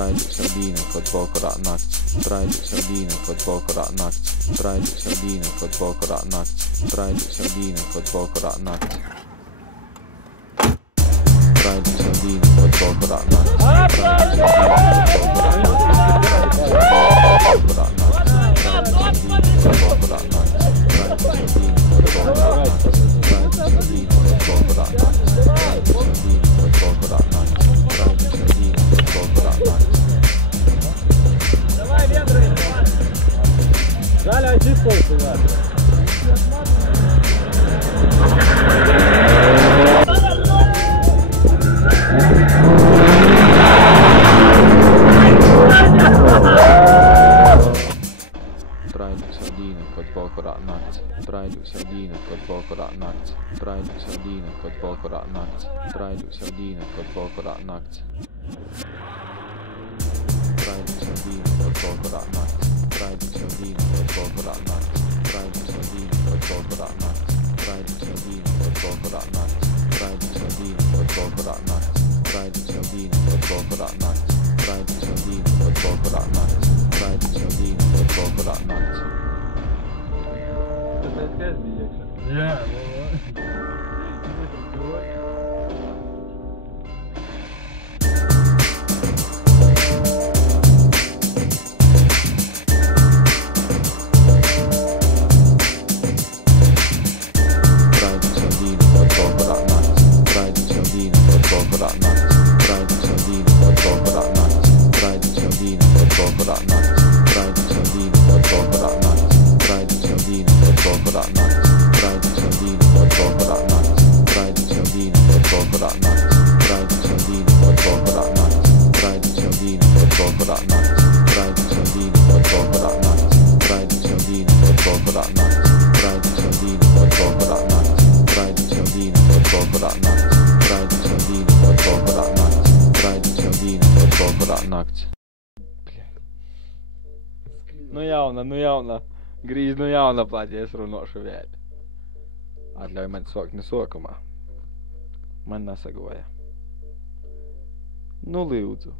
Traidu sardīna, kad vakarā nakts. Traidu sardīna, kad vakarā nakts. Traidu sardīna, kad vakarā nakts. Traidu sardīna, kad vakarā nakts. Traidu sardīna, kad vakarā nakts. Жаль, один сколько, да. Traidu sardīna, kad vakarā nakts. Traidu sardīna, kad vakarā nakts. Traidu sardīna, kad vakarā nakts. Traidu sardīna, kad vakarā nakts. Traidu sardīna, kad vakarā nakts. Traidu sardīna, kad vakarā nakts. Traidu sardīna, kad vakarā nakts. Traidu sardīna, kad vakarā nakts. Traidu sardīna, kad vakarā nakts. Traidu sardīna, kad vakarā nakts. Traidu sardīna, kad vakarā nakts. Traidu sardīna, kad vakarā nakts. Tas mēs kas bija iekšā? Jā, Nu jauna. Grīz nu jauna plaķi, es runāšu vēl. Atļauj man sokt nesokamā. Man nesagoja. Nu lūdzu.